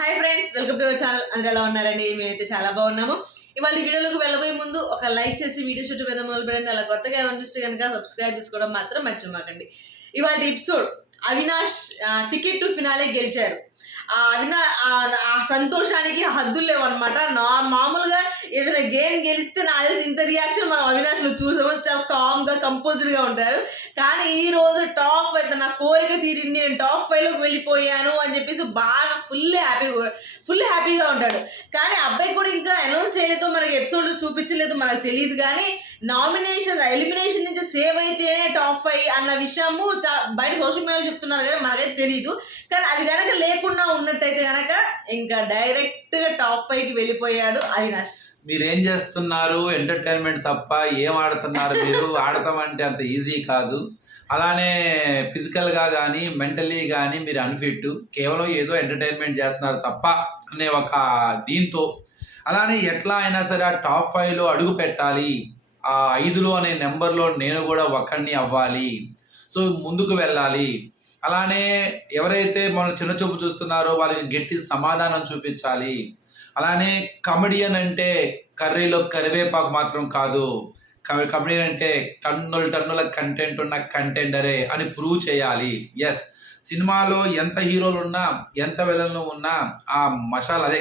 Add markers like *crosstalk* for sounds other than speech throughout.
Hi friends welcome to our channel అందరూ ఎలా ఉన్నారండి? మేమైతే చాలా బాగున్నాము. ఇవాళ వీడియోలోకి వెళ్ళబోయే ముందు ఒక లైక్ చేసి వీడియో షూట్ పెద్ద మొదలు పెట్టండి. అలా కొత్తగా ఏమనిపిస్తే కనుక సబ్స్క్రైబ్ చేసుకోవడం మాత్రం మర్చిపోకండి ఇవాళ episode Avinash ticket to finale గెలిచారు. అవినా ఆ- సంతోషానికి హద్దులు లేవన్నమాట. నా మామూలుగా ఏదైనా గేమ్ గెలిస్తే నా తెలిసి ఇంత రియాక్షన్ మనం అవినాష్లో చూసాము చాలా కామ్గా కంపోజ్డ్గా ఉంటాడు కానీ ఈ రోజు టాప్ అయితే నా కోరిక తీరింది. నేను టాప్ ఫైవ్లోకి వెళ్ళిపోయాను అని చెప్పేసి బాగా ఫుల్ హ్యాపీగా ఫుల్ హ్యాపీగా ఉంటాడు. కానీ అబ్బాయి కూడా ఇంకా అనౌన్స్ చేయలేదు. మనకి ఎపిసోడ్ చూపించలేదు. మనకు తెలియదు. కానీ నామినేషన్ ఎలిమినేషన్ నుంచి సేవ్ అయితేనే టాప్ ఫైవ్ అన్న విషయము చాలా బయట సోషల్ మీడియాలో చెప్తున్నారు కానీ మనకైతే తెలియదు కానీ అది కనుక లేకుండా ఉన్నట్టయితే కనుక ఇంకా డైరెక్ట్గా టాప్ ఫైవ్కి వెళ్ళిపోయాడు అవినాష్. మీరు ఏం చేస్తున్నారు? ఎంటర్టైన్మెంట్ తప్ప ఏం ఆడుతున్నారు మీరు? *laughs* ఆడతామంటే అంత ఈజీ కాదు. అలానే ఫిజికల్గా కానీ మెంటలీ కానీ మీరు అన్ఫిట్. కేవలం ఏదో ఎంటర్టైన్మెంట్ చేస్తున్నారు తప్ప అనే ఒక దీంతో. అలానే ఎట్లా అయినా సరే ఆ టాప్ ఫైవ్లో అడుగు పెట్టాలి. ఆ ఐదులో అనే నెంబర్లో నేను కూడా ఒక్కడిని అవ్వాలి. సో ముందుకు వెళ్ళాలి. అలానే ఎవరైతే మన చిన్న చూపు చూస్తున్నారో వాళ్ళకి గట్టి సమాధానం చూపించాలి. అలానే కమెడియన్ అంటే కర్రీలో కరివేపాకు మాత్రం కాదు. కమెడియన్ అంటే టన్నుల టన్నుల కంటెంట్ ఉన్న కంటెండరే అని ప్రూవ్ చేయాలి. ఎస్ సినిమాలో ఎంత హీరోలు ఉన్నా ఎంత విలన్లు ఉన్నా ఆ మసాలా అదే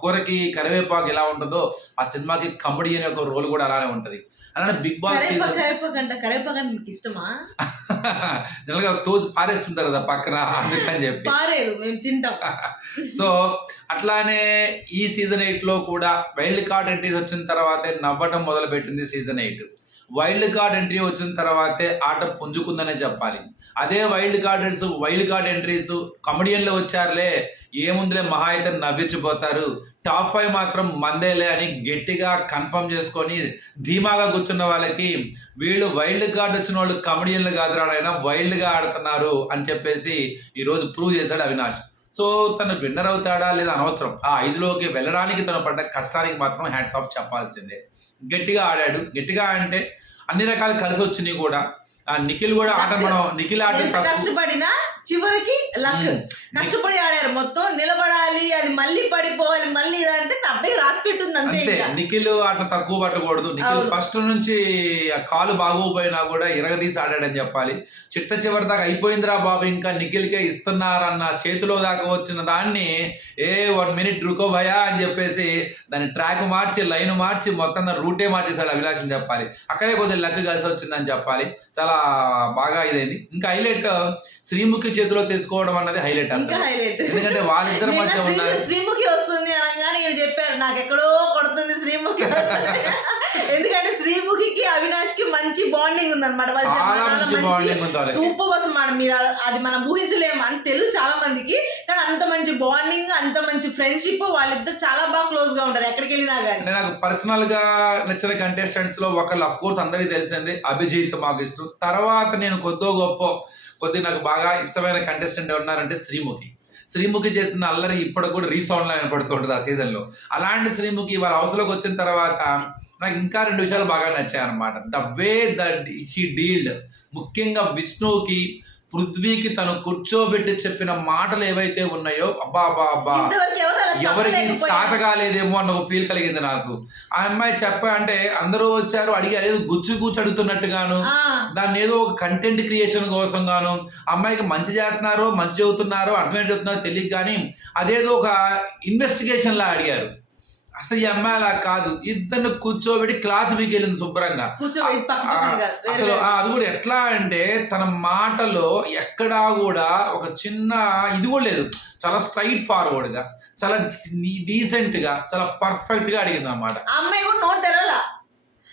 కూరకి కరివేపాకు ఎలా ఉంటుందో ఆ సినిమాకి కమెడియన్ యొక్క రోల్ కూడా అలానే ఉంటుంది. అలానే బిగ్ బాస్ ఇష్టమా? *laughs* జనరల్గా తోసి పారేస్తుంటారు కదా పక్కన అందుకని చెప్పి. పారేరు మేము తింటాం. *laughs* సో అట్లానే ఈ సీజన్ ఎయిట్లో కూడా వైల్డ్ కార్డ్ ఎంట్రీస్ వచ్చిన తర్వాతే నవ్వటం మొదలుపెట్టింది season eight. Wild card entry వచ్చిన తర్వాతే ఆట పుంజుకుందనే చెప్పాలి. అదే wild carders wild card entries కమెడియన్లు వచ్చారులే. ఏముందిలే మహా అయితే నవ్వించిపోతారు టాప్ ఫైవ్ మాత్రం మందేలే అని గట్టిగా కన్ఫర్మ్ చేసుకొని ధీమాగా కూర్చున్న వాళ్ళకి వీళ్ళు వైల్డ్ కార్డ్ వచ్చిన వాళ్ళు కమెడియన్లు కాదురా నాయనా వైల్డ్గా ఆడుతున్నారు అని చెప్పేసి ఈరోజు ప్రూవ్ చేశాడు అవినాష్. సో తను విన్నర్ అవుతాడా లేదా అనవసరం. ఆ ఐదులోకి వెళ్ళడానికి తను పడ్డ కష్టానికి మాత్రం హ్యాండ్స్ ఆఫ్ చెప్పాల్సిందే. గట్టిగా ఆడాడు. గట్టిగా అంటే అన్ని రకాలు కలిసి వచ్చినాయి కూడా. నిఖిల్ కూడా ఆట మనం నిఖిల్ ఆట కష్టపడినా చివరికి లక్. కష్టపడి ఆడారు మొత్తం. నిలబడాలి అది మళ్ళీ పడిపోవాలి మళ్ళీ ఇదంటే నా అబ్బాయి రాసి పెట్టుంది అంతే. నిఖిల్ ఆట తక్కువ పట్టకూడదు. నిఖిల్. ఫస్ట్ నుంచి ఆ కాలు బాగోపోయినా కూడా ఇరగదీసి ఆడాడని చెప్పాలి. చిట్ట చివరి దాకా అయిపోయిందిరా బాబు ఇంకా నిఖిల్కే ఇస్తున్నారన్న చేతిలో దాకా వచ్చిన దాన్ని ఏ వన్ మినిట్ రుకో భయా అని చెప్పేసి దాని ట్రాక్ మార్చి లైన్ మార్చి మొత్తం రూటే మార్చేశాడు అభిలాష్ అని చెప్పాలి. అక్కడే కొద్దిగా లక్ కలిసి వచ్చిందని చెప్పాలి. చాలా బాగా ఇదైంది. ఇంకా హైలైట్ శ్రీముఖి చేతిలో తీసుకోవడం అన్నది హైలైట్ అసలు. ఎందుకంటే వాళ్ళిద్దరి మధ్య శ్రీ- ఉన్న శ్రీముఖి వస్తుంది అనగానే ఈయన చెప్పారు నాకు ఎక్కడో కొడుతుంది శ్రీముఖి. ఎందుకంటే శ్రీముఖికి అవినాష్కి మంచి బాండింగ్ ఉందన్నమాట. వాళ్ళు చాలా. సూపర్ బస్ మాట. మీరు అది మనం ఊహించలేము. అని తెలుసు చాలా మందికి కానీ అంత మంచి బాండింగ్ అంత మంచి ఫ్రెండ్షిప్ వాళ్ళిద్దరు చాలా బాగా క్లోజ్గా ఉంటారు ఎక్కడికి వెళ్ళినా కానీ నాకు పర్సనల్గా నచ్చిన కంటెస్టెంట్స్లో ఒకళ్ళు అఫ్ కోర్స్ అందరికీ తెలిసింది అభిజిత్ మాకు ఇష్టం. తర్వాత నేను కొద్దో గొప్ప కొద్ది నాకు బాగా ఇష్టమైన కంటెస్టెంట్ ఉన్నారంటే శ్రీముఖి. శ్రీముఖి చేసిన అల్లరి ఇప్పటికి కూడా రీసౌండ్ లా వినపడుతుంటుంది ఆ సీజన్లో అలాంటి శ్రీముఖి వాళ్ళ హౌస్లోకి వచ్చిన తర్వాత నాకు ఇంకా రెండు విషయాలు బాగా నచ్చాయి అనమాట the way the she dealt ముఖ్యంగా విష్ణువుకి పృథ్వీకి తను కూర్చోబెట్టి చెప్పిన మాటలు ఏవైతే ఉన్నాయో అబ్బా అబ్బా అబ్బా ఎవరికి చెప్పలేకపోయారు. చాత కాలేదేమో అన్న ఒక ఫీల్ కలిగింది నాకు. ఆ అమ్మాయి చెప్ప అంటే అందరూ వచ్చారు అడిగారు ఏదో గుచ్చు గుచ్చు అడుగుతున్నట్టుగాను దాన్ని ఏదో ఒక కంటెంట్ క్రియేషన్ కోసం గాను అమ్మాయికి మంచి చేస్తున్నారో మంచి చెబుతున్నారో అర్థమైనా చెబుతున్నారో తెలియదు కానీ అదేదో ఒక ఇన్వెస్టిగేషన్ లా అడిగారు. అసలు ఈ అమ్మాయి అలా కాదు. ఇద్దరిని కూర్చోబెట్టి క్లాస్ మీకు వెళ్ళింది శుభ్రంగా. అసలు అది కూడా ఎట్లా అంటే తన మాటలో ఎక్కడా కూడా ఒక చిన్న ఇది కూడా లేదు. చాలా స్ట్రైట్ ఫార్వర్డ్గా చాలా డీసెంట్గా చాలా పర్ఫెక్ట్గా అడిగింది అనమాట ఆ అమ్మాయి కూడా నోట్ తెరవలా?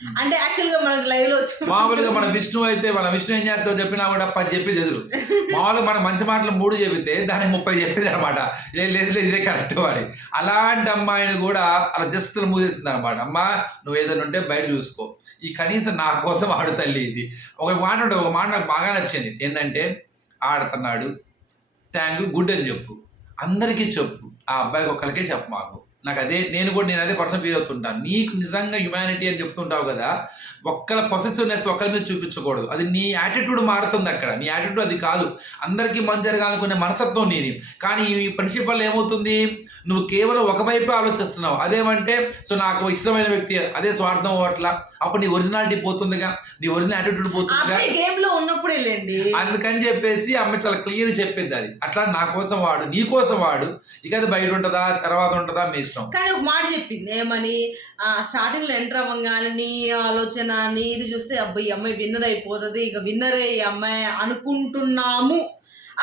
అంటే యాక్చువల్గా మనకి లైవ్లో మామూలుగా మన విష్ణు అయితే మన విష్ణు ఏం చేస్తావు చెప్పినా కూడా పది చెప్పేది ఎదురు. మామూలుగా మన మంచి మాటలు మూడు చెబితే దానికి ముప్పై చెప్పేది అనమాట. లేదు లేదు లేదు, ఇదే కరెక్ట్ వాడి. అలాంటి అమ్మాయిని కూడా అలా జస్ట్ మూసేసింది అనమాట. అమ్మా నువ్వు ఏదైనా ఉంటే బయట చూసుకో. ఈ కనీసం నా కోసం ఆడు తల్లి ఇది. ఒక మాట ఒక మాట నాకు బాగా నచ్చింది. ఏంటంటే ఆడుతున్నాడు. థ్యాంక్ యూ గుడ్ అని చెప్పు. అందరికీ చెప్పు. ఆ అబ్బాయికి ఒక్కరికే చెప్పు మాకు. నాకు అదే నేను కూడా నేను అదే పర్సనల్ ఫీల్ అవుతుంటాను నీకు నిజంగా హ్యుమానిటీ అని చెప్తుంటావు కదా ఒక్కల పొసెసివ్నెస్ ఒక్కరి మీద చూపించకూడదు. అది నీ యాటిట్యూడ్ మారుతుంది అక్కడ. నీ యాటిట్యూడ్ అది కాదు. అందరికీ మంచి జరగాలనుకునే మనసత్వం నీది. కానీ ఈ ఫ్రెండ్షిప్ వల్ల ఏమవుతుంది? నువ్వు కేవలం ఒకవైపే ఆలోచిస్తున్నావు. అదేమంటే సో నాకు ఇష్టమైన వ్యక్తి అదే స్వార్థం అట్లా అప్పుడు నీ ఒరిజినాలిటీ పోతుందిగా. నీ ఒరిజినల్ యాటిట్యూడ్ పోతుందిగా. గేమ్లో ఉన్నప్పుడే లేండి. అందుకని చెప్పేసి అమ్మ చాలా క్లియర్ చెప్పేది అది. అట్లా నా కోసం వాడు నీ కోసం వాడు. ఇక అది బయట ఉంటుందా? తర్వాత ఉంటుందా? మీ ఇష్టం. కానీ ఒక మాట చెప్పింది. ఏమని? స్టార్టింగ్లో ఎంటర్ అవ్వగానే నీ ఆలోచన నీ ఇది చూస్తే అబ్బాయి ఈ అమ్మాయి విన్నర్ అయిపోతుంది ఇక విన్నర్ అయ్యి అమ్మాయి అనుకుంటున్నాము.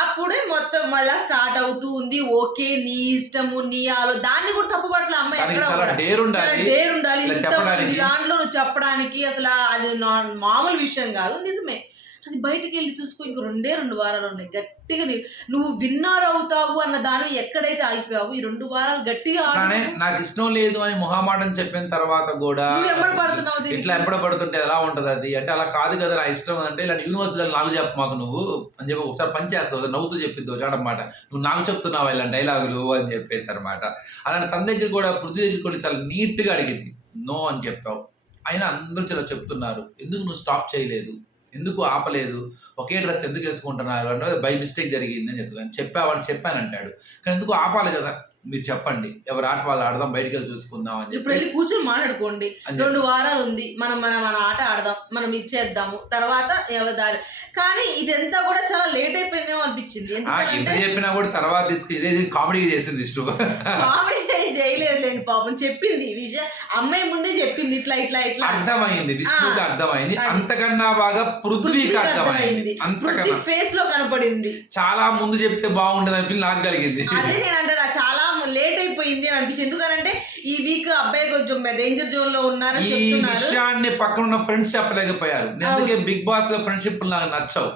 అప్పుడే మొత్తం మళ్ళా స్టార్ట్ అవుతూ ఉంది ఓకే నీ ఇష్టము నీ ఆలో దాన్ని కూడా తప్పుపట్ల అమ్మాయి ఎక్కడ. దాంట్లో నువ్వు చెప్పడానికి అసలు అది మామూలు విషయం కాదు నిజమే. అది బయటికి వెళ్ళి చూసుకో ఇంకో రెండే రెండు వారాలు ఉన్నాయి. గట్టిగా నువ్వు విన్నర్ అవుతావు అన్న దాని ఎక్కడైతే ఆగిపోయావు ఈ రెండు వారాలు గట్టిగా నాకు ఇష్టం లేదు అని మొహమాటం చెప్పిన తర్వాత కూడా ఎమ్మడి పడుతున్నావు? ఇట్లా ఎంపడ పడుతుంటే ఎలా ఉంటది అది? అంటే అలా కాదు కదా నా ఇష్టం అంటే ఇలాంటి యూనివర్సిటీలో నాకు చెప్పు మాకు నువ్వు అని చెప్పి ఒకసారి పని చేస్తావు నవ్వుతూ చెప్పింది చాడనమాట నువ్వు నాకు చెప్తున్నావు ఇలాంటి డైలాగులు అని చెప్పేసి అనమాట అలాంటి తన దగ్గర కూడా పృథ్వీ దగ్గర కూడా చాలా నీట్గా అడిగింది. నో అని చెప్పావు. అయినా అందరూ చాలా చెప్తున్నారు. ఎందుకు నువ్వు స్టాప్ చేయలేదు? ఎందుకు ఆపలేదు? ఒకే డ్రెస్ ఎందుకు వేసుకుంటున్నారు? అంటే బై మిస్టేక్ జరిగింది అని చెప్తాను చెప్పావని చెప్పాను అంటాడు కానీ ఎందుకు ఆపాలి కదా? మీరు చెప్పండి. ఎవరు ఆట వాళ్ళు ఆడదాం బయటికి వెళ్ళి చూసుకుందాం అని ఇప్పుడు వెళ్ళి కూర్చొని మాట్లాడుకోండి. రెండు వారాలు ఉంది. మనం మన మన ఆట ఆడదాం మనం ఇచ్చేద్దాము తర్వాత ఎవరి కానీ ఇదంతా కూడా చాలా లేట్ అయిపోయిందేమో అనిపించింది. ఎందుకంటే చెప్పినా కూడా తర్వాత ఇదే కామెడీ చేసింది ఇష్టం. కామెడీ చేయలేదులేండి పాపం. చెప్పింది ఈ విషయం. అమ్మాయి ముందే చెప్పింది ఇట్లా ఇట్లా ఇట్లా. అర్థమైంది. విష్ణుకి అర్థమైంది. అంతకన్నా బాగా పృథ్వీకి అర్థమైంది. అంతకన్నా. ఫేస్లో కనపడింది. చాలా ముందు చెప్తే బాగుండదు అని నాకు కలిగింది. అదే నేను అంటారా చాలా అయిపోయింది అని అనిపించింది. ఎందుకంటే ఈ వీక్ అబ్బాయి కొంచెం డేంజర్ జోన్లో ఉన్నారని ఈ చెప్తున్నారు. విషయాన్ని పక్కన ఉన్న ఫ్రెండ్స్ చెప్పలేకపోయారు. అందుకే బిగ్ బాస్లో ఫ్రెండ్షిప్ నాకు నచ్చవు.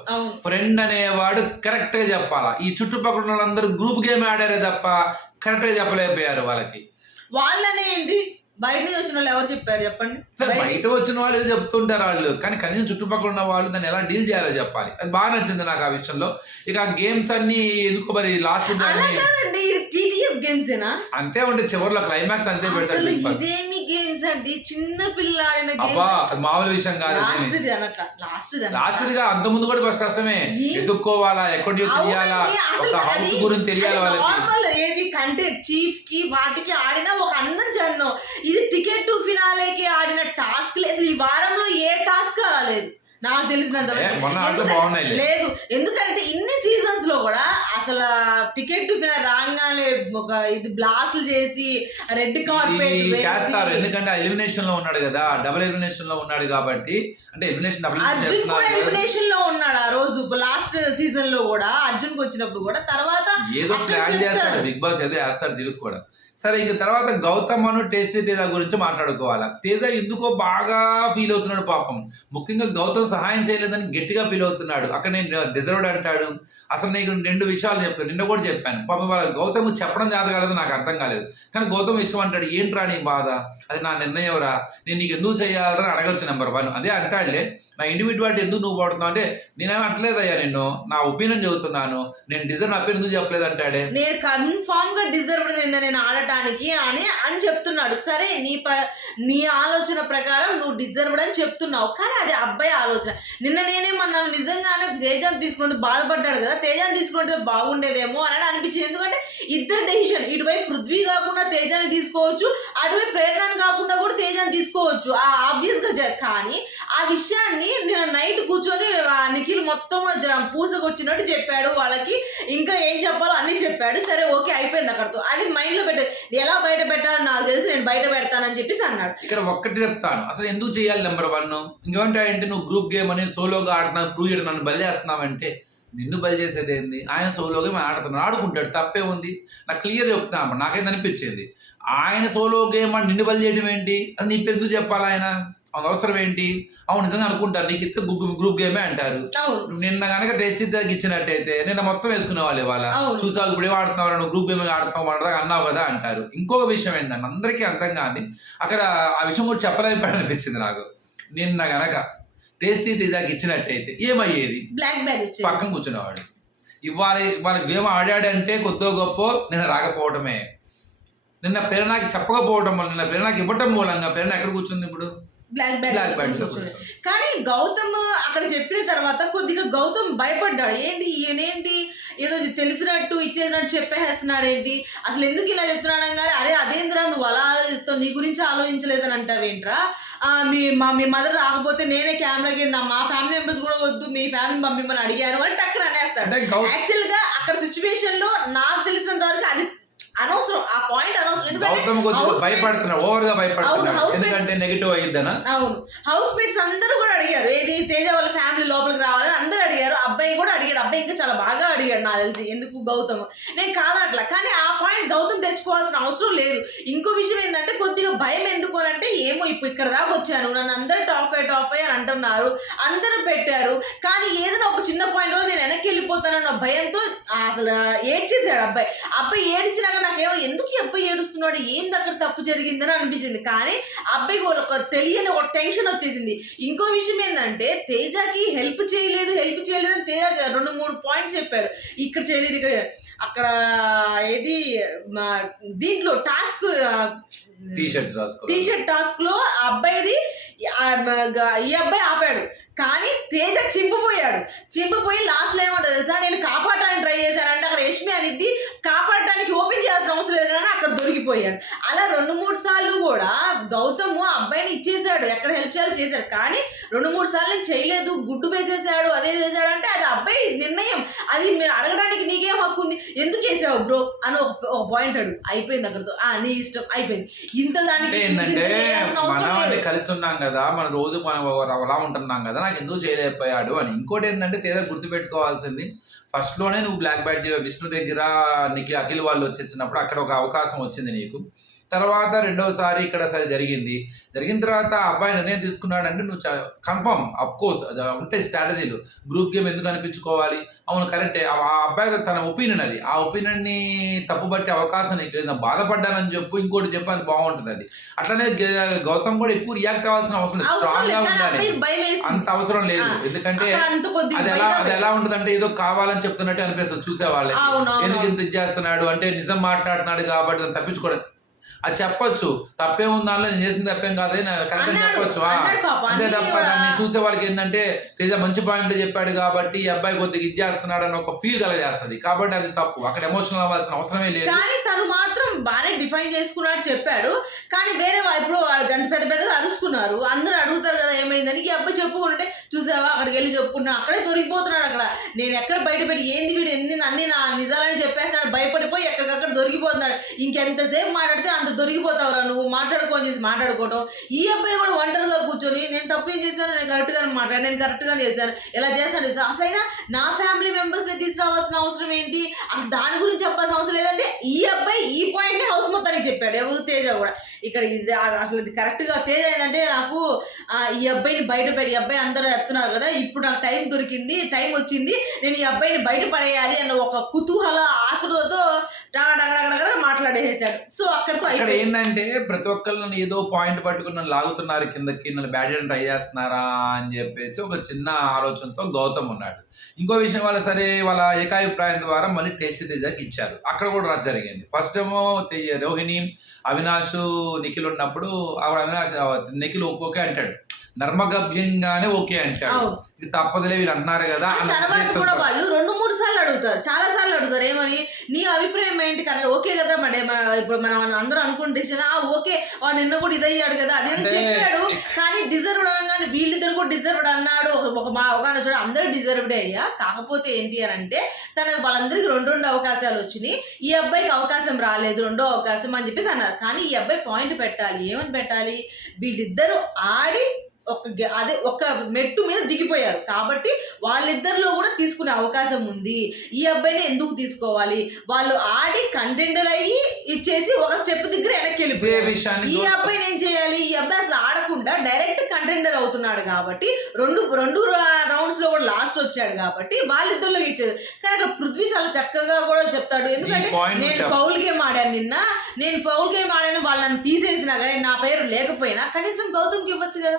ఫ్రెండ్ అనేవాడు కరెక్ట్గా చెప్పాలా. ఈ చుట్టుపక్కల ఉన్న వాళ్ళందరూ గ్రూప్ గేమ్ ఆడారే తప్ప కరెక్ట్గా చెప్పలేకపోయారు వాళ్ళకి. వాళ్ళనే ఏంటి? బయట నుంచి వచ్చిన వాళ్ళు ఎవరు చెప్పారు చెప్పండి? సరే బయట- వచ్చిన వాళ్ళు ఏదో చెప్తుంటారు వాళ్ళు కానీ కనీసం చుట్టుపక్కల ఉన్న వాళ్ళు దాన్ని ఎలా డీల్ చేయాలో చెప్పాలి. అది బాగా నచ్చింది నాకు ఆ విషయంలో. ఇక గేమ్స్ అన్ని ఎందుకు మరి లాస్ట్ అలా దాన్ని కాదండి ఇది టీటీఎఫ్ గేమ్స్ ఏనా? అంతే ఉంటే చివరిలో క్లైమాక్స్ అంతే పెడతాడు ఇదేమి గేమ్స్ అండి? చిన్న పిల్ల ఆడిన అబ్బా మామూలు విషయం కాదు లాస్ట్గా అంత ముందు కూడా బస్ కష్టమే ఎదుక్కోవాలా ఎక్కడ తెలియాలా ఒక హౌస్ గురించి తెలియాలి వాళ్ళకి. కంటే చీఫ్కి చీఫ్కి వాటికి ఆడిన ఒక అందం చెందం. ఇది టికెట్ టు ఫినాలేకి ఆడిన టాస్క్ లేదు ఈ వారంలో ఏ టాస్క్ రాలేదు నాకు తెలిసినంత. లేదు ఎందుకంటే ఇన్ని సీజన్స్లో కూడా అసలు టికెట్ రాగానే ఒక ఇది బ్లాస్ట్లు చేసి రెడ్ కార్పెట్ చేస్తారు. ఎందుకంటే ఎలిమినేషన్లో ఉన్నాడు కదా డబుల్ ఎలిమినేషన్లో ఉన్నాడు కాబట్టి అంటే ఎలిమినేషన్ డబుల్ అర్జున్ కూడా ఎలిమినేషన్లో ఉన్నాడు ఆ రోజు లాస్ట్ సీజన్లో కూడా అర్జున్కి వచ్చినప్పుడు కూడా. తర్వాత ఏదో ప్లాన్. చేస్తాడు బిగ్ బాస్ ఏదో వేస్తాడు తిరుగు కూడా సరే ఇక తర్వాత గౌతమ్ అను టేస్టీ తేజ గురించి మాట్లాడుకోవాలా? తేజ ఎందుకో బాగా ఫీల్ అవుతున్నాడు పాపం. ముఖ్యంగా గౌతమ్ సహాయం చేయలేదని గట్టిగా ఫీల్ అవుతున్నాడు. అక్కడ నేను డిజర్వ్డ్ అంటాడు. అసలు నీకు రెండు విషయాలు చెప్పాను నిన్న కూడా చెప్పాను. పాపం వాళ్ళ గౌతమ్ చెప్పడం చేత కాలేదు నాకు అర్థం కాలేదు. కానీ గౌతమ్ విషయం అంటాడు ఏంట్రా నీ బాధ? అది నా నిర్ణయంరా నేను నీకు ఎందుకు చేయాలని అడగచ్చు నెంబర్ వన్ అదే అంటాడులే నా ఇండివిజువాలిటీ ఎందుకు నువ్వు పడుతున్నావు అంటే నేనేం అంటలేదయ్యా నిన్ను. నా ఒపీనియన్ చెబుతున్నాను. నేను డిజైన్ నా పేరు ఎందుకు చెప్పలేదు? అంటాడే. నేను కన్ఫామ్గా డిజర్వ్ నిన్న నేను ఆడటానికి అని అని చెప్తున్నాడు. సరే నీ ప నీ ఆలోచన ప్రకారం నువ్వు డిజర్వ్డ్ అని చెప్తున్నావు. కానీ అది అబ్బాయి ఆలోచన. నిన్న నేనేమన్నాను నిజంగానే తేజాన్ని తీసుకుంటే బాధపడ్డాడు కదా తేజాన్ని తీసుకుంటే బాగుండేదేమో అని అనిపించింది. ఎందుకంటే ఇద్దరు డెసిషన్ ఇటువైపు పృథ్వీ కాకుండా తేజాన్ని తీసుకోవచ్చు అటువైపు ప్రేరణను కాకుండా కూడా తేజాన్ని తీసుకోవచ్చు. ఆ ఆబ్వియస్గా జ- కానీ ఆ విషయాన్ని నేను నైట్ కూర్చొని నిఖిల్ మొత్తం పూసకొచ్చినట్టు వచ్చినట్టు చెప్పాడు. వాళ్ళకి ఇంకా ఏం చెప్పాలో అన్ని చెప్పాడు. సరే ఓకే అయిపోయింది అక్కడతో. అది మైండ్లో ఎలా బయట పెట్టాలో నాకు తెలిసి నేను బయట పెడతానని చెప్పేసి అన్నాడు. ఇక్కడ ఒక్కటి చెప్తాను. అసలు ఎందుకు చేయాలి నెంబర్ వన్ ఇంకేమంటాడంటే నువ్వు గ్రూప్ గేమ్ అని సోలోగా ఆడుతున్నావు ప్రూవ్ చేయడం నన్ను బలి చేస్తున్నావంటే నిన్ను బలి చేసేది ఏంది? ఆయన సోలోగా మేము ఆడుతున్నాడు. ఆడుకుంటాడు. తప్పే ఉంది. నాకు క్లియర్ చెప్తాను నాకైతే అనిపించింది. ఆయన సోలో గేమ్ అని నిన్ను బలి చేయడం ఏంటి? అది నీ ఎందుకు చెప్పాలి ఆయన? అవును అవసరం ఏంటి? అవును నిజంగా అనుకుంటారు. నీకు ఇస్తే గ్రూప్ గ్రూప్ గేమే అంటారు. నిన్న కనుక టెస్ట్ ఇచ్చినట్టయితే నిన్న మొత్తం వేసుకునే వాళ్ళు ఇవాళ. చూసావు ఇప్పుడు ఏం ఆడుతున్నావు? నువ్వు గ్రూప్ గేమ్ ఆడుతావు ఆడదాకా అన్నావు కదా అంటారు. ఇంకొక విషయం ఏంటంటే అందరికీ అర్థం కాదు. అక్కడ ఆ విషయం కూడా చెప్పలేకపోయాడు అనిపించింది నాకు. నిన్న గనక టేస్టీ తేజాకి ఇచ్చినట్టయితే ఏమయ్యేది? బ్లాక్ ఇచ్చేది. పక్కన కూర్చునేవాడు. ఇవాళ ఇవాళ గేమ్ ఆడాడంటే కొద్దో గొప్ప నేను రాకపోవడమే నిన్న ప్రేరణకి చెప్పకపోవడం వల్ల నిన్న ప్రేరణకి ఇవ్వటం మూలంగా ప్రేరణ ఎక్కడ కూర్చుంది ఇప్పుడు? బ్లాక్ బ్యాగ్ కానీ గౌతమ్ అక్కడ చెప్పిన తర్వాత కొద్దిగా గౌతమ్ భయపడ్డాడు. ఏంటి ఈయనేంటి? ఏదో తెలిసినట్టు ఇచ్చేసినట్టు చెప్పేస్తున్నాడు ఏంటి అసలు ఎందుకు ఇలా చెప్తున్నాడు కానీ అరే అదేంద్రా నువ్వు అలా ఆలోచిస్తావు నీ గురించి ఆలోచించలేదని అంటావేంట్రా? మీ మా మీ మదర్ రాకపోతే నేనే కెమెరాకి నా మా ఫ్యామిలీ మెంబర్స్ కూడా వద్దు మీ ఫ్యామిలీ పంపిమ్మని అడిగాను అని టక్కన అనేస్తాడు. అంటే గౌ యాక్చువల్గా అక్కడ సిచ్యువేషన్లో నాకు తెలిసినంత వరకు అది అనవసరం ఆ పాయింట్ అనవసరం. ఎందుకంటే భయపడుతున్నాడు ఓవర్గా housemates- ఎందుకంటే నెగిటివ్ అయ్యిద్దనా అవును. హౌస్ మేట్స్ అందరూ కూడా అడిగారు ఏది తేజ వాళ్ళ ఫ్యామిలీ లోపలికి రావాలని? అందరూ అడిగారు అబ్బాయి కూడా అడిగాడు. అబ్బాయి ఇంకా చాలా బాగా అడిగాడు నాకు తెలిసి. ఎందుకు గౌతమ్? నేను కాదట్లా కానీ ఆ పాయింట్ గౌతమ్ తెచ్చుకోవాల్సిన అవసరం లేదు. ఇంకో విషయం ఏంటంటే కొద్దిగా భయం ఎందుకు అని అంటే ఏమో ఇప్పుడు ఇక్కడ దాకా వచ్చాను. నన్ను అందరు టాప్ అయ్యి టాప్ అయ్యి అని అంటున్నారు. అందరూ పెట్టారు. కానీ ఏదైనా ఒక చిన్న పాయింట్ నేను వెనక్కి వెళ్ళిపోతానన్న భయంతో అసలు ఏడ్చేసాడు అబ్బాయి. అబ్బాయి ఏడిచినాక నాకేమో ఎందుకు ఈ అబ్బాయి ఏడుస్తున్నాడు? ఏంది అక్కడ తప్పు జరిగిందని అనిపించింది. కానీ అబ్బాయికి ఒక తెలియని ఒక టెన్షన్ వచ్చేసింది. ఇంకో విషయం ఏంటంటే తేజకి హెల్ప్ చేయలేదు హెల్ప్ చేయలేదు అని తేజ రెండు మూడు పాయింట్స్ చెప్పాడు. ఇక్కడ చేయలేదు ఇక్కడ. అక్కడ ఏది దీంట్లో టాస్క్ టీ షర్ట్ టాస్క్లో అబ్బాయిది ఈ అబ్బాయి ఆపాడు. కానీ తేజ చింపిపోయాడు. చింపిపోయి లాస్ట్లో ఏమంటుంది తెలుసా? నేను కాపాడటానికి ట్రై చేశానంటే అక్కడ యష్మి అనిద్ది. కాపాడటానికి ఓపెన్ చేయాల్సిన అవసరం లేదు కానీ అక్కడ దొరికిపోయాడు. అలా రెండు మూడు సార్లు కూడా గౌతమ్ ఆ అబ్బాయిని ఇచ్చేసాడు ఎక్కడ హెల్ప్ చేయాలో చేశాడు. కానీ రెండు మూడు సార్లు నేను చేయలేదు. గుడ్డు వేసేసాడు అదే చేశాడు అంటే అది అబ్బాయి నిర్ణయం. అది మీరు అడగడానికి నీకేం హక్కు ఉంది. ఎందుకు వేసావు బ్రో? అని ఒక పాయింట్ అడుగు. అయిపోయింది అక్కడతో. ఆ నీ ఇష్టం. అయిపోయింది. ఇంత దానికి. కలిసి ఉన్నాం కదా మన రోజు మనం అలా ఉంటున్నాం కదా నాకు ఎందుకు చేయలేకపోయాడు అని. ఇంకోటి ఏంటంటే తేడా గుర్తుపెట్టుకోవాల్సింది ఫస్ట్లోనే నువ్వు బ్లాక్ బ్యాట్ విష్ణు దగ్గర నీకు అఖిల్ వాళ్ళు వచ్చేసినప్పుడు అక్కడ ఒక అవకాశం వచ్చింది నీకు. తర్వాత రెండోసారి ఇక్కడ సరే జరిగింది. జరిగిన తర్వాత ఆ అబ్బాయి నిర్ణయం తీసుకున్నాడంటే నువ్వు కన్ఫర్మ్ అఫ్ కోర్స్ ఉంటాయి స్ట్రాటజీలు గ్రూప్ గేమ్ ఎందుకు అనిపించుకోవాలి? అవును కరెక్టే ఆ అబ్బాయి తన ఒపీనియన్ అది. ఆ ఒపీనియన్ని తప్పుపట్టే అవకాశం నీకు లేదు నేను బాధపడ్డానని చెప్పు ఇంకోటి చెప్పు అది బాగుంటుంది అది. అట్లనే గౌతమ్ కూడా ఎక్కువ రియాక్ట్ అవ్వాల్సిన అవసరం లేదు. అవసరం స్ట్రాంగ్గా లేదు కానీ ఉండాలి. అంత అవసరం లేదు. ఎందుకంటే అది ఎలా అది ఎలా ఉంటుందంటే ఏదో కావాలని చెప్తున్నట్టు అనిపిస్తుంది అవును, ఎందుకు ఇంత ఇది చేస్తున్నాడు అంటే నిజం మాట్లాడుతున్నాడు కాబట్టి తప్పించుకోవడం అది చెప్పొచ్చు. తప్పే ఉంది నేను చేసింది తప్పేం కాదు. కరెక్ట్ చెప్పొచ్చు. అంతే తప్ప దాన్ని చూసే వాళ్ళకి ఏంటంటే తేజ మంచి పాయింట్ చెప్పాడు కాబట్టి ఈ అబ్బాయి కొద్దిగా ఇది చేస్తున్నాడు అని ఒక ఫీల్ కలగజేస్తుంది కాబట్టి అది తప్పు. అక్కడ ఎమోషనల్ అవ్వాల్సిన అవసరమే లేదు. కానీ తను మాత్రం బాగానే డిఫైన్ చేసుకున్నాడు చెప్పాడు. కానీ వేరే ఇప్పుడు వాళ్ళు అంత పెద్ద పెద్దగా అరుచుకున్నారు అందరూ అడుగుతారు కదా ఏమైందని ఈ అబ్బాయి చెప్పుకుంటే చూసావా? అక్కడికి వెళ్ళి చెప్పుకుంటున్నాడు అక్కడే దొరికిపోతున్నాడు అక్కడ. నేను ఎక్కడ బయట పెట్టి ఏంది వీడు? ఎన్ని అన్ని నా నిజాలని చెప్పేస్తాడు. భయపడిపోయి ఎక్కడికక్కడ దొరికిపోతున్నాడు. ఇంకెంతసేపు మాట్లాడితే అంత అంత దొరికిపోతావురా నువ్వు. మాట్లాడుకొని చేసి మాట్లాడుకోవడం ఈ అబ్బాయి కూడా ఒంటరిగా కూర్చొని నేను తప్పు ఏం చేశాను నేను కరెక్ట్గానే మాట్లాడాను నేను కరెక్ట్గానే చేశాను. ఇలా చేస్తాను అసలైనా నా ఫ్యామిలీ మెంబర్స్ని తీసుకురావాల్సిన అవసరం ఏంటి? అసలు దాని గురించి చెప్పాల్సిన అవసరం లేదంటే ఈ అబ్బాయి ఈ పాయింట్ హౌస్ మొత్తానికి చెప్పాడు. ఎవరు? తేజ కూడా. ఇక్కడ ఇది అసలు ఇది కరెక్ట్గా తేజ ఏంటంటే నాకు ఈ అబ్బాయిని బయట పెట్టి ఈ అబ్బాయిని అందరూ చెప్తున్నారు కదా ఇప్పుడు నాకు టైం దొరికింది టైం వచ్చింది నేను ఈ అబ్బాయిని బయట పడేయాలి అన్న ఒక కుతూహల ఆతురతో డగడగడగడ మాట్లాడేసాడు సో అక్కడితో అయిపోయింది ఏంటంటే ప్రతి నన్ను ఏదో పాయింట్ పట్టుకుని నన్ను లాగుతున్నారు కిందకి నన్ను చేయడం ట్రై చేస్తున్నారా అని చెప్పేసి ఒక చిన్న ఆలోచనతో గౌతమ్ ఉన్నాడు. ఇంకో విషయం వాళ్ళ సరే వాళ్ళ ఏకాభిప్రాయం ద్వారా మళ్ళీ టేస్ట్ తేజకి ఇచ్చారు. అక్కడ కూడా రద్దు జరిగింది. ఫస్ట్ ఏమో రోహిణి అవినాష్ నిఖిల్ ఉన్నప్పుడు ఆవిడ అవినాష్ నిఖిల్ ఓకే అంటాడు. నర్మగభ్యంగానే ఓకే అంటాడు. అవును. ఇది తప్పదులే వీళ్ళు అంటున్నారు కదా తర్వాత. కూడా వాళ్ళు రెండు మూడు సార్లు అడుగుతారు. చాలా సార్లు అడుగుతారు. ఏమని నీ అభిప్రాయం ఏంటి? కరెక్ట్ ఓకే కదా మరి. మన ఇప్పుడు మనం అందరూ అనుకుంటే ఓకే వాడు నిన్న కూడా ఇదయ్యాడు కదా. అంటే చెప్పాడు. కానీ డిజర్వ్డ్ అనగానే వీళ్ళిద్దరు కూడా డిజర్వ్డ్ అన్నాడు. ఒక మా ఒక చూడ అందరూ డిజర్వ్డే అయ్యా. కాకపోతే ఏంటి అని అంటే తన వాళ్ళందరికీ రెండు రెండు అవకాశాలు వచ్చినాయి. ఈ అబ్బాయికి అవకాశం రాలేదు రెండో అవకాశం అని చెప్పేసి అన్నారు. కానీ ఈ అబ్బాయి పాయింట్ పెట్టాలి. ఏమని పెట్టాలి? వీళ్ళిద్దరూ ఆడి ఒక గె- అదే ఒక మెట్టు మీద దిగిపోయారు. కాబట్టి వాళ్ళిద్దరిలో కూడా తీసుకునే అవకాశం ఉంది. ఈ అబ్బాయిని ఎందుకు తీసుకోవాలి? వాళ్ళు ఆడి కంటెండర్ అయ్యి ఇచ్చేసి ఒక స్టెప్ దగ్గర వెనక్కి వెళ్ళిపోయారు. ఈ అబ్బాయిని ఏం చేయాలి? ఈ అబ్బాయి అసలు ఆడకుండా డైరెక్ట్ కంటెండర్ అవుతున్నాడు కాబట్టి రెండు రెండు రౌండ్స్లో కూడా లాస్ట్ వచ్చాడు కాబట్టి వాళ్ళిద్దరిలో ఇచ్చేది. కానీ అక్కడ పృథ్వీ చాలా చక్కగా కూడా చెప్తాడు. ఎందుకంటే నేను ఫౌల్ గేమ్ ఆడాను నిన్న. నేను ఫౌల్ గేమ్ ఆడాను. వాళ్ళు నన్ను తీసేసినా కానీ నా పేరు లేకపోయినా కనీసం గౌతమ్కి ఇవ్వచ్చు కదా.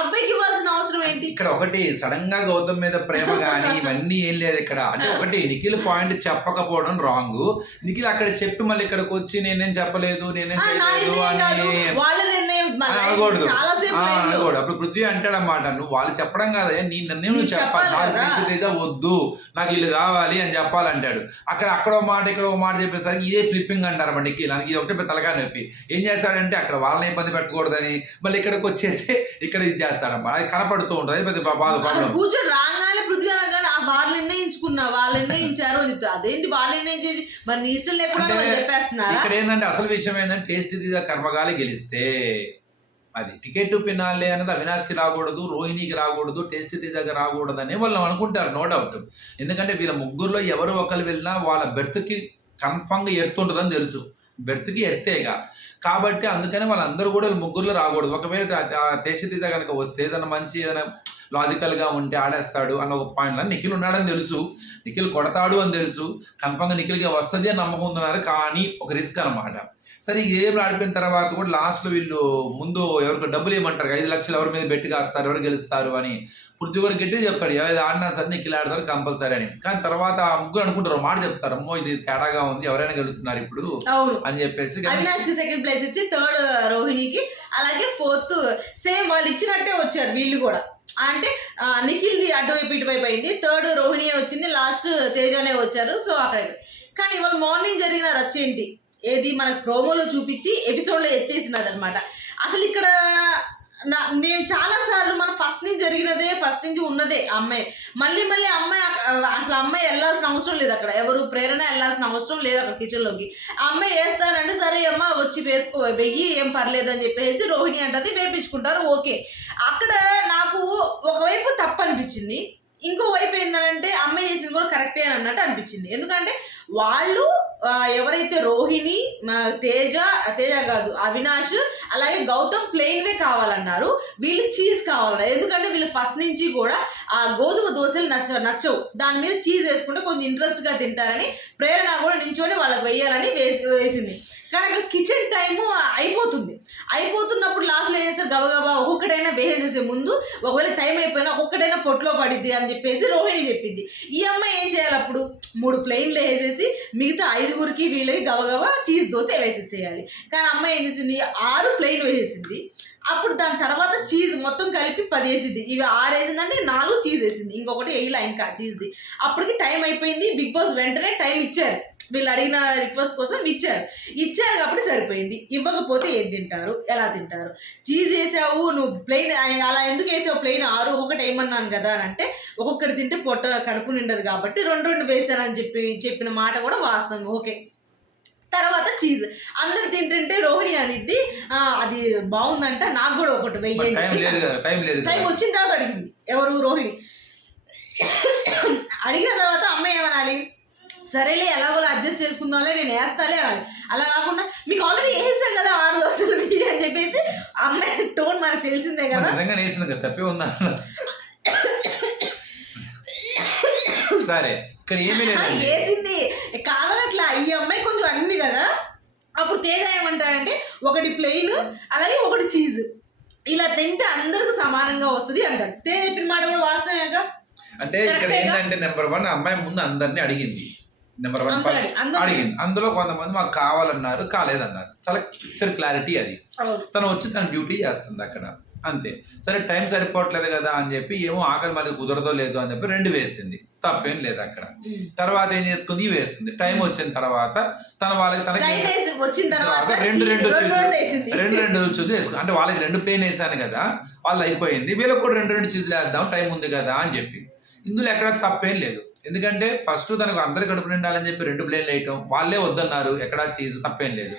అబ్బాయికి ఇవ్వాల్సిన అవసరం ఏంటి? ఇక్కడ ఒకటి సడన్గా గౌతమ్ మీద ప్రేమ కానీ ఇవన్నీ ఏం లేదు ఇక్కడ. అంటే ఒకటి నిఖిల్ పాయింట్ చెప్పకపోవడం రాంగ్. నిఖిల్ అక్కడ చెప్పి మళ్ళీ ఇక్కడికి వచ్చి నేనేం చెప్పలేదు నేనేం చేయలేదు మళ్ళీ అనకూడదు అప్పుడు పృథ్వీ అంటాడన్నమాట నువ్వు వాళ్ళు చెప్పడం కాదా నీ నిర్ణయం నువ్వు చెప్పాలి. నాకు తేజ వద్దు. నాకు ఇల్లు కావాలి అని చెప్పాలంటాడు. అక్కడ అక్కడ ఒక మాట ఇక్కడ ఒక మాట చెప్పేసరికి ఇదే ఫ్లిప్పింగ్ అంటారు అన్నమాట నిఖిల్. నాకు ఇది ఒకటే తలకాయ నొప్పి. ఏం చేస్తాడంటే అక్కడ వాళ్ళని ఇబ్బంది పెట్టకూడదని మళ్ళీ ఇక్కడికి వచ్చేసి ఇక్కడ ఇది చేస్తాడన్నమాట అది కనపడుతూ ఉంటుంది అది పెద్ద బాధ కూర్చొని రాగానే పృథ్వీ అనగానే ఆ వాళ్ళు నిర్ణయించుకున్నా వాళ్ళు నిర్ణయించారు అని చెప్తారు. అదేంటి వాళ్ళు నిర్ణయించేది? మరి నీ ఇష్టం లేకుండా చెప్పేస్తున్నారా? ఇక్కడ ఏంటంటే అసలు విషయం ఏంటంటే టేస్ట్ తీజ కర్మగాలి గెలిస్తే అది టికెట్ పినాలే అనేది అవినాష్కి రాకూడదు రోహిణికి రాకూడదు టేస్ట్ తీజాకి రాకూడదు అని వాళ్ళు అనుకుంటారు నో డౌట్. ఎందుకంటే వీళ్ళ ముగ్గురులో ఎవరు ఒకరు వెళ్ళినా వాళ్ళ బెర్త్కి కన్ఫామ్గా ఎర్తుంటుందని తెలుసు. బెర్త్కి ఎత్తేగా కాబట్టి అందుకని వాళ్ళందరూ కూడా ముగ్గురులో రాకూడదు. ఒకవేళ టేస్ట్ కనుక వస్తే ఏదైనా మంచి ఏదైనా లాజికల్గా ఉంటే ఆడేస్తాడు అన్న ఒక పాయింట్లో నిఖిల్ ఉన్నాడని తెలుసు. నిఖిల్ కొడతాడు అని తెలుసు. కన్ఫామ్గా నిఖిల్గా వస్తుంది అని నమ్మకం ఉన్నారు కానీ ఒక రిస్క్ అన్నమాట. సరే ఈ గేమ్లు ఆడిపోయిన తర్వాత కూడా లాస్ట్లో వీళ్ళు ముందు ఎవరికి డబ్బులు ఏమంటారు ఐదు లక్షలు ఎవరి మీద బెట్టి కాస్తారు ఎవరు గెలుస్తారు అని. పృథ్వీ కూడా గట్టి చెప్తాడు ఏది ఆడినా సరే నిఖిల్ ఆడతారు కంపల్సరీ అని. కానీ తర్వాత ఆ ముగ్గురు అనుకుంటారు మాట చెప్తారు అమ్మో ఇది తేడాగా ఉంది ఎవరైనా గెలుతున్నారు ఇప్పుడు అవును. అని చెప్పేసి అవినాష్కి సెకండ్ ప్లేస్ ఇచ్చి థర్డ్ రోహిణికి అలాగే ఫోర్త్ సేమ్ వాళ్ళు ఇచ్చినట్టే వచ్చారు వీళ్ళు కూడా. అంటే నిఖిల్ది అటువైపు ఇటువైపు అయింది థర్డ్ రోహిణి వచ్చింది లాస్ట్ తేజానే వచ్చారు సో అక్కడ. కానీ ఇవాళ మార్నింగ్ జరిగిన రచ్చ ఏంటి? ఏది మనకు ప్రోమోలో చూపించి ఎపిసోడ్లో ఎత్తేసినది అనమాట అసలు ఇక్కడ నా నేను చాలా సార్లు మన ఫస్ట్ నుంచి జరిగినదే ఫస్ట్ నుంచి ఉన్నదే అమ్మాయి. మళ్ళీ మళ్ళీ అమ్మాయి అసలు అమ్మాయి వెళ్ళాల్సిన అవసరం లేదు అక్కడ. ఎవరు ప్రేరణ వెళ్ళాల్సిన అవసరం లేదు అక్కడ కిచెన్లోకి అమ్మాయి వేస్తానంటే సరే అమ్మ వచ్చి వేసుకో వెయ్యి ఏం పర్లేదు అని చెప్పేసి రోహిణి అంటది వేపించుకుంటారు ఓకే. అక్కడ నాకు ఒకవైపు తప్పు అనిపించింది. ఇంకో వైపు ఏంటంటే అమ్మాయి చేసింది కూడా కరెక్టే అని అన్నట్టు అనిపించింది. ఎందుకంటే వాళ్ళు ఎవరైతే రోహిణి మా తేజ తేజ కాదు అవినాష్ అలాగే గౌతమ్ ప్లెయిన్ వే కావాలన్నారు. వీళ్ళు చీజ్ కావాలన్నారు. ఎందుకంటే వీళ్ళు ఫస్ట్ నుంచి కూడా ఆ గోధుమ దోశలు నచ్చ నచ్చవు. దాని మీద చీజ్ వేసుకుంటే కొంచెం ఇంట్రెస్ట్గా తింటారని ప్రేరణ కూడా నించొని వాళ్ళకి వెయ్యాలని వేసి వేసింది. కానీ అక్కడ కిచెన్ టైము అయిపోతుంది. అయిపోతున్నప్పుడు లాస్ట్లో ఏం చేస్తారు? గబగబా ఒక్కొక్కటైనా వేసేసే ముందు ఒకవేళ టైం అయిపోయినా ఒక్కటైనా పొట్లో పడిద్ది అని చెప్పేసి రోహిణి చెప్పింది. ఈ అమ్మాయి ఏం చేయాలి అప్పుడు? మూడు ప్లెయిన్లు వేసేసి మిగతా ఐదుగురికి వీళ్ళకి గబగబా చీజ్ దోశ వేసేసేయాలి. కానీ అమ్మాయి ఏం చేసింది? ఆరు ప్లెయిన్ వేసేసింది. అప్పుడు దాని తర్వాత చీజ్ మొత్తం కలిపి పది వేసింది. ఇవి ఆరు వేసిందంటే నాలుగు చీజ్ వేసింది. ఇంకొకటి వేయలే ఇంకా చీజ్ది అప్పటికి టైం అయిపోయింది. బిగ్ బాస్ వెంటనే టైం ఇచ్చారు. వీళ్ళు అడిగిన రిక్వెస్ట్ కోసం ఇచ్చారు. ఇచ్చారు కాబట్టి సరిపోయింది. ఇవ్వకపోతే ఏది తింటారు? ఎలా తింటారు? చీజ్ వేసావు నువ్వు ప్లెయిన్ అలా ఎందుకు వేసావు? ప్లెయిన్ ఆరు ఒకటి ఏమన్నాను కదా అని అంటే ఒక్కొక్కటి తింటే పొట్ట కడుపు నిండదు కాబట్టి రెండు రెండు వేసానని చెప్పి చెప్పిన మాట కూడా వాస్తవం. ఓకే. తర్వాత చీజ్ అందరు తింటుంటే రోహిణి అనిద్ది "ఆ, అది బాగుందంట నాకు కూడా ఒకటి వెయ్యి టైం. వచ్చిన తర్వాత అడిగింది. ఎవరు? రోహిణి. అడిగిన తర్వాత అమ్మాయి ఏమనాలి? సరేలే ఎలాగోలా అడ్జస్ట్ చేసుకుందాంలే నేను వేస్తాలే అనాలి అలా కాకుండా మీకు ఆల్రెడీ వేసా కదా ఆరు దోశలు అని చెప్పేసి అమ్మాయి టోన్ మనకు తెలిసిందే కదా. నిజంగా వేసింది కదా తప్పే ఉందా? సరే ఇక్కడ ఏమీ ఆ, లేదండి. వేసింది. కాదనట్లా ఈ అమ్మాయి కొంచెం అంది కదా. అప్పుడు తేజ ఏమంటాడంటే ఒకటి ప్లెయిన్ అలాగే ఒకటి చీజ్ ఇలా తింటే అందరికి సమానంగా వస్తుంది అంటాడు. తేజ చెప్పిన మాట కూడా వాస్తవేగా అంటే ఇక్కడ? ఏంటంటే నెంబర్ వన్ అమ్మాయి ముందు అందరిని అడిగింది. నెంబర్ వన్ అడిగింది. అందులో కొంతమంది మాకు కావాలన్నారు కాలేదన్నారు. చాలా పిక్చర్ క్లారిటీ అది. తను వచ్చి తన డ్యూటీ చేస్తుంది అక్కడ. అంతే. సరే టైం సరిపోవట్లేదు కదా అని చెప్పి ఏమో ఆకలి మరి కుదరదో లేదో అని చెప్పి రెండు వేసింది. తప్పేం లేదు అక్కడ. తర్వాత ఏం చేసుకుంది? వేస్తుంది టైం వచ్చిన తర్వాత తన వాళ్ళకి తనకి రెండు రెండు రెండు రెండు చూసి వేసుకుని అంటే వాళ్ళకి రెండు ప్లేన్ వేసాను కదా వాళ్ళు అయిపోయింది. వీళ్ళకి కూడా రెండు రెండు చీజులు వేద్దాం టైం ఉంది కదా అని చెప్పి. ఇందులో ఎక్కడ తప్పేం లేదు. ఎందుకంటే ఫస్ట్ తనకు అందరి కడుపు నిండాలని చెప్పి రెండు ప్లేన్లు వేయటం వాళ్ళే వద్దన్నారు. ఎక్కడ చీజ్ తప్పేం లేదు.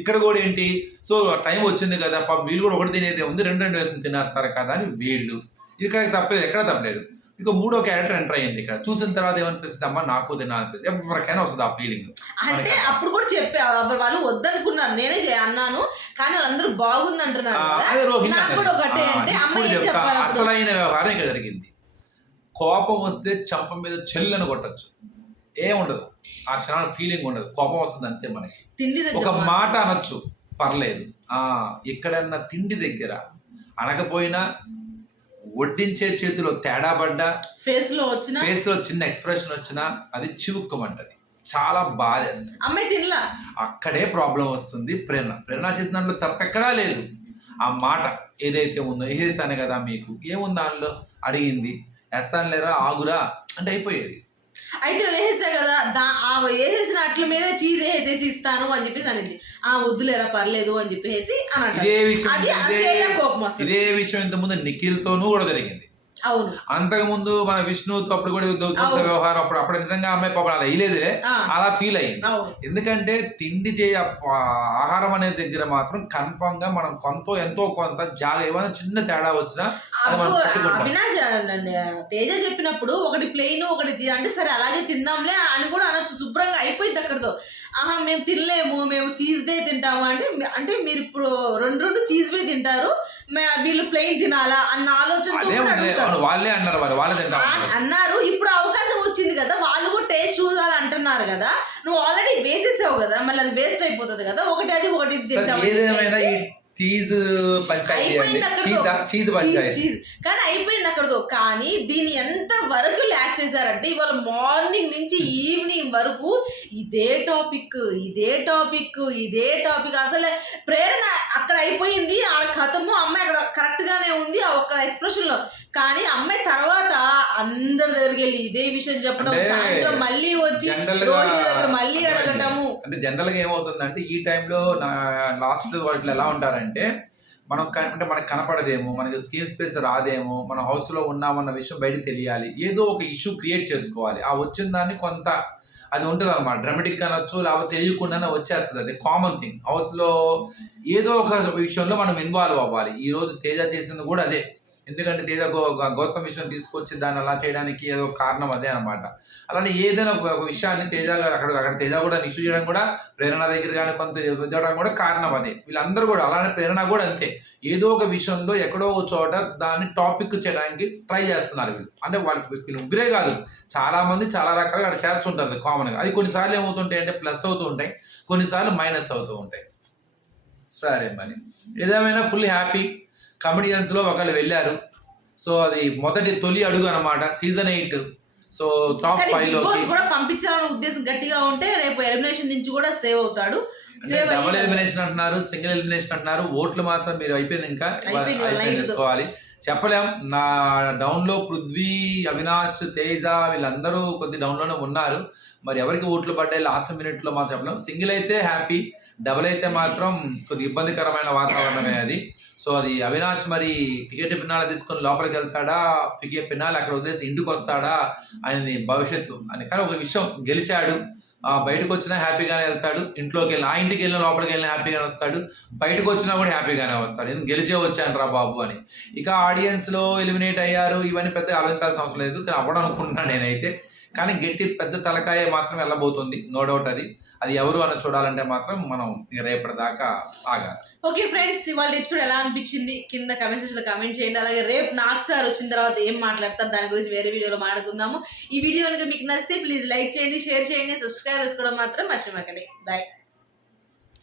ఇక్కడ కూడా ఏంటి? సో టైం వచ్చింది కదా పాప వీళ్ళు కూడా ఒకటి తినేదే ఉంది రెండు రెండు వేసుకుని తినేస్తారు కదా అని వీళ్ళు. ఇక్కడ తప్పలేదు ఎక్కడ తప్పలేదు. ఇక మూడో క్యారెక్టర్ ఎంటర్ అయ్యింది ఇక్కడ. చూసిన తర్వాత ఏమనిపిస్తుంది? అమ్మా నాకు తినాలనిపిస్తుంది. ఎవరికైనా వస్తుంది ఆ ఫీలింగ్ అంటే అప్పుడు కూడా చెప్పా అప్పుడు వాళ్ళు వద్దనుకున్నారు. నేనే అన్నాను. కానీ వాళ్ళందరూ బాగుంది అంటున్నారు? అసలైన వ్యవహారం ఇక్కడ జరిగింది. కోపం వస్తే చంప మీద చెల్లని కొట్టచ్చు. ఏముండదు. ఆ క్షణాల ఫీలింగ్ ఉండదు. కోపం వస్తుంది అంతే మనకి. తిండి ఒక మాట అనొచ్చు. పర్లేదు. ఎక్కడన్నా తిండి దగ్గర అనకపోయినా వడ్డించే చేతిలో తేడా పడ్డా ఫేస్లో వచ్చిన ఫేస్లో చిన్న ఎక్స్ప్రెషన్ వచ్చినా అది చివుక్కమంటది. చాలా బాధేస్తుంది. అమ్మాయి తినలా? అక్కడే ప్రాబ్లం వస్తుంది. ప్రేరణ. ప్రేరణ చేసిన దాంట్లో తప్పెక్కడా లేదు. ఆ మాట ఏదైతే ఉందో వేసేసాను కదా మీకు? ఏముంది దానిలో? అడిగింది. వేస్తాను లేరా? ఆగురా. అంటే అయిపోయేది. అయితే వేసేసా కదా? దా ఆ వేసేసిన అట్ల మీద చీజ్ వేసేసి ఇస్తాను అని చెప్పేసి అనేది. ఆ వద్దులేరా పర్లేదు అని చెప్పేసి అని ఇదే విషయం ఇదే విషయం ఇంత ముందు నిఖిల్తోనూ కూడా జరిగింది. అంతకు ముందు మన విష్ణుతో అప్పుడు కూడా. వ్యవహారం అప్పుడు అప్పుడు నిజంగా అమ్మాయి పాపం అలా వేయలేదులే ఆ, అలా ఫీల్ అయ్యింది ఎందుకంటే తిండి చేయ ఆహారం అనే దగ్గర మాత్రం కన్ఫామ్గా మనం కొంత ఎంతో కొంత జాగ ఏమైనా చిన్న తేడా వచ్చినా. అవినాష్ తేజ చెప్పినప్పుడు ఒకటి ప్లెయిన్ ఒకటి అంటే సరే అలాగే తిందాంలే అని కూడా అనొచ్చు శుభ్రంగా అయిపోయింది అక్కడతో. ఆహా మేము తినలేము మేము చీజ్ దే తింటాము అంటే అంటే మీరు ఇప్పుడు రెండు రెండు చీజ్ దే తింటారు. వీళ్ళు ప్లెయిన్ తినాలా అన్న ఆలోచనతో అవును, వాళ్ళే అన్నారు మరి వాళ్ళే ఆ-. అన్నారు. ఇప్పుడు అవకాశం వచ్చింది కదా వాళ్ళు కూడా టేస్ట్ చూడాలి అంటున్నారు కదా. నువ్వు ఆల్రెడీ వేసేసావు కదా మళ్ళీ అది వేస్ట్ అయిపోతుంది కదా. ఒకటి అది ఒకటి ఏదేమైనా చీజ్. చీజ్ కానీ అయిపోయింది అక్కడతో. కానీ దీన్ని ఎంత వరకు ల్యాక్ చేశారంటే ఇవాళ మార్నింగ్ నుంచి ఈవినింగ్ వరకు ఇదే టాపిక్ ఇదే టాపిక్ ఇదే టాపిక్ అసలు ప్రేరణ అక్కడ అయిపోయింది. ఆడ కథము అమ్మాయి అక్కడ కరెక్ట్ గానే ఉంది ఆ ఒక్క ఎక్స్ప్రెషన్లో. కానీ అమ్మాయి తర్వాత అందరి దగ్గరికి వెళ్ళి ఇదే విషయం చెప్పడం సాయంత్రం మళ్ళీ వచ్చి దగ్గర మళ్ళీ అడగటము. అంటే జనరల్గా ఏమవుతుందంటే ఈ టైంలో లాస్ట్ వాటిలో ఎలా ఉంటారంటే మనం అంటే మనకు కనపడదేమో మనకి స్క్రీన్ స్పేస్ రాదేమో మన house లో ఉన్నామన్న విషయం బయటకు తెలియాలి. ఏదో ఒక ఇష్యూ క్రియేట్ చేసుకోవాలి. ఆ వచ్చిన దాన్ని కొంత అది ఉంటుంది అనమాట డ్రమటిక్ అనొచ్చు లేకపోతే తెలియకుండానే వచ్చేస్తుంది. అది కామన్ థింగ్ హౌస్లో ఏదో ఒక విషయంలో మనం ఇన్వాల్వ్ అవ్వాలి. ఈ రోజు తేజ చేసింది కూడా అదే. ఎందుకంటే తేజ గో గౌతమ విషయం తీసుకొచ్చి దాన్ని అలా చేయడానికి ఏదో కారణం అదే అనమాట అలానే ఏదైనా ఒక విషయాన్ని తేజ గారు అక్కడ అక్కడ తేజ కూడా ఇష్యూ చేయడం కూడా ప్రేరణ దగ్గర కానీ కొంత ఇవ్వడం కూడా కారణం అదే. వీళ్ళందరూ కూడా అలానే ప్రేరణ కూడా అంతే. ఏదో ఒక విషయంలో ఎక్కడో ఒక చోట దాన్ని టాపిక్ చేయడానికి ట్రై చేస్తున్నారు వీళ్ళు. అంటే వాళ్ళు వీళ్ళు ముగ్గురే కాదు. చాలా మంది చాలా రకాలుగా అక్కడ చేస్తుంటారు కామన్గా అది కొన్నిసార్లు ఏమవుతుంటాయి అంటే ప్లస్ అవుతూ ఉంటాయి కొన్నిసార్లు మైనస్ అవుతూ ఉంటాయి. సరే మరి. ఏదేమైనా ఫుల్ హ్యాపీ కమెడియన్స్లో ఒకళ్ళు వెళ్ళారు. సో అది మొదటి తొలి అడుగు అనమాట season eight. So top five కూడా పంపించాలనే ఉద్దేశం గట్టిగా ఉంటే రేపు ఎలిమినేషన్ నుంచి కూడా సేవ్ అవుతాడు. డబుల్ ఎలిమినేషన్ అంటున్నారు సింగిల్ ఎలిమినేషన్ అంటున్నారు. ఓట్లు మాత్రం మీరు అయిపోయింది ఇంకా. తీసుకోవాలి చెప్పలేం. నా డౌన్లో పృథ్వీ అవినాష్ తేజ వీళ్ళందరూ కొద్ది డౌన్లోనే ఉన్నారు. మరి ఎవరికి ఓట్లు పడ్డాయి లాస్ట్ మినిట్లో మాత్రం చెప్పలేం. సింగిల్ అయితే హ్యాపీ. డబుల్ అయితే మాత్రం కొద్ది ఇబ్బందికరమైన వాతావరణమే అది. సో అది అవినాష్ మరి టికెట్ పిన్నాల తీసుకొని లోపలికి వెళ్తాడా? టికెట్ పిన్నాలు అక్కడ వదిలేసి ఇంటికి వస్తాడా? అనేది భవిష్యత్తు అని. కానీ ఒక విషయం గెలిచాడు. బయటకు వచ్చినా హ్యాపీగానే వెళ్తాడు. ఇంట్లోకి వెళ్ళిన ఆ ఇంటికి వెళ్ళిన లోపలికి వెళ్ళిన హ్యాపీగానే వస్తాడు. బయటకు వచ్చినా కూడా హ్యాపీగానే వస్తాడు. నేను గెలిచే వచ్చాను రా బాబు అని. ఇక ఆడియన్స్లో ఎలిమినేట్ అయ్యారు. ఇవన్నీ పెద్ద ఆలోచించాల్సిన అవసరం లేదు. కానీ అవ్వడం అనుకుంటున్నాను నేనైతే. కానీ గట్టి పెద్ద తలకాయ మాత్రం వెళ్ళబోతుంది. నో డౌట్ అది. అది ఎవరు అలా చూడాలంటే మాత్రం మనం రేపటిదాకా దాకా ఆగాలి. ఓకే ఫ్రెండ్స్ ఇవాళ ఎపిసోడ్ ఎలా అనిపించింది? కింద కమెంట్ కమెంట్ చేయండి. అలాగే రేపు నాకు సార్ వచ్చిన తర్వాత ఏం మాట్లాడతారు? దాని గురించి వేరే వీడియోలో మాట్లాడుకుందాము. ఈ వీడియో కనుక మీకు నచ్చితే ప్లీజ్ లైక్ చేయండి షేర్ చేయండి సబ్స్క్రైబ్ చేసుకోవడం మాత్రం మర్చిపోకండి. బాయ్